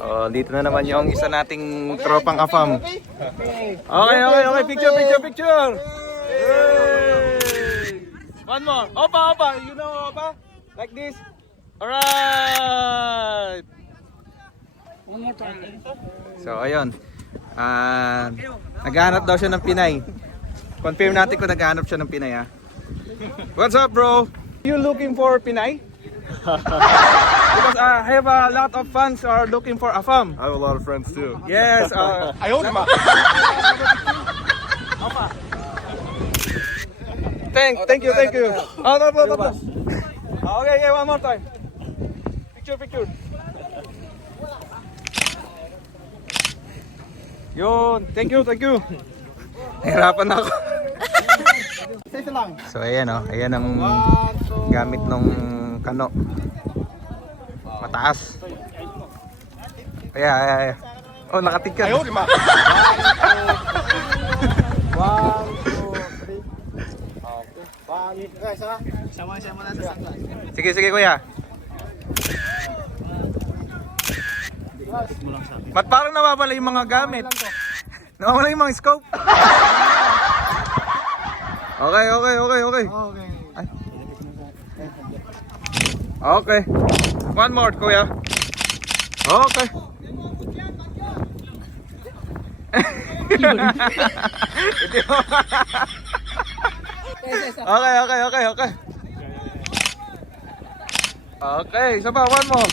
Oh, dito na naman yung isa nating tropang afam. Okay. Picture. Yay! One more. Opa. You know opa? Like this. Alright. One more time. So, ayun. Naghahanap daw siya ng Pinay. Confirm natin kung naghahanap siya ng Pinay, ha? What's up, bro? You looking for Pinay? Because I have a lot of fans who are looking for Afam. I have a lot of friends too. Yes. I own him. Thank you. Oh, no. Okay, one more time. Picture. Yun, thank you. Nahirapan ako. So ayan ayan ang gamit ng kano. Mataas. Kaya. Oh, nakatigkan. I own him. 1, 2, 3. Okay. Sama-sama na sa sangla. Sige kuya. Ba't parang nawawala yung mga gamit? Nawawala yung mga scope? Okay. Ay. Okay. One more, kuya. Okay. Okay. Okay, isa pa, one more.